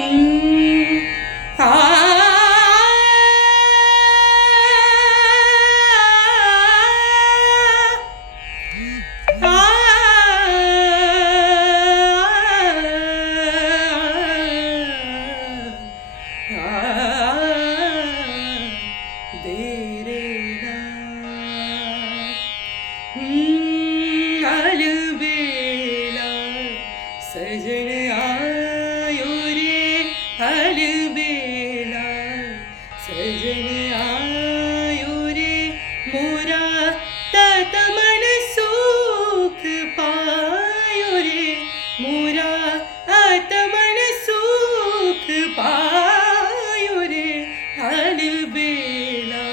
हम्म, दे रे ना अलबेला सजन आयो रे अलबेला सजन आयो रे मोरा तत मन सुख पायो रे मोरा आत्मन सुख पायो रे अलबेला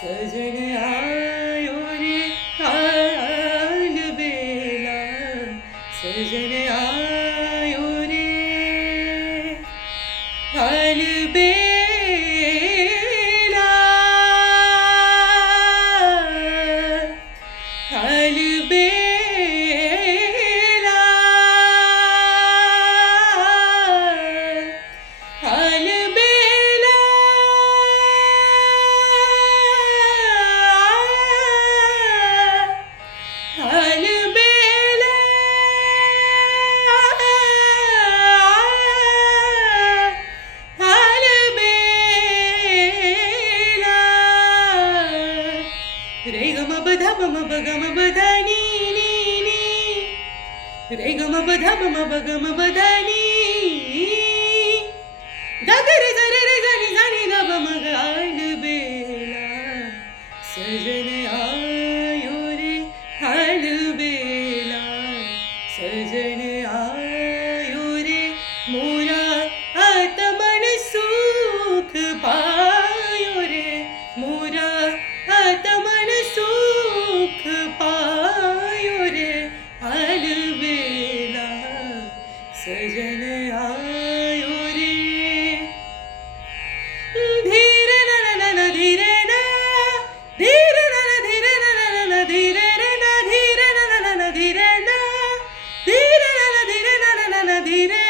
सजन आयो रे अलबेला सजन आयो रे अलबेला अलबेला अलबेला अलबेला अलबेला रे ग म ब ध ब म ब ग म ब ध नी नी नी रे ग म ब ध ब म ब ग म ब ध नी ग ग रे ग रे रे ग नि ग नि ग ब म ग अलबेला सजन आयो रे अलबेला सजन आयो रे मोरा आत्मन सुख पायो रे मोरा आत्मन सुख पायो रे अलबेला सजन आयो रे धीरे न न न न धीरे न धीरे न न धीरे न न न धीरे रे न धीरे न न न धीरे न धीरे न न धीरे न न न धीरे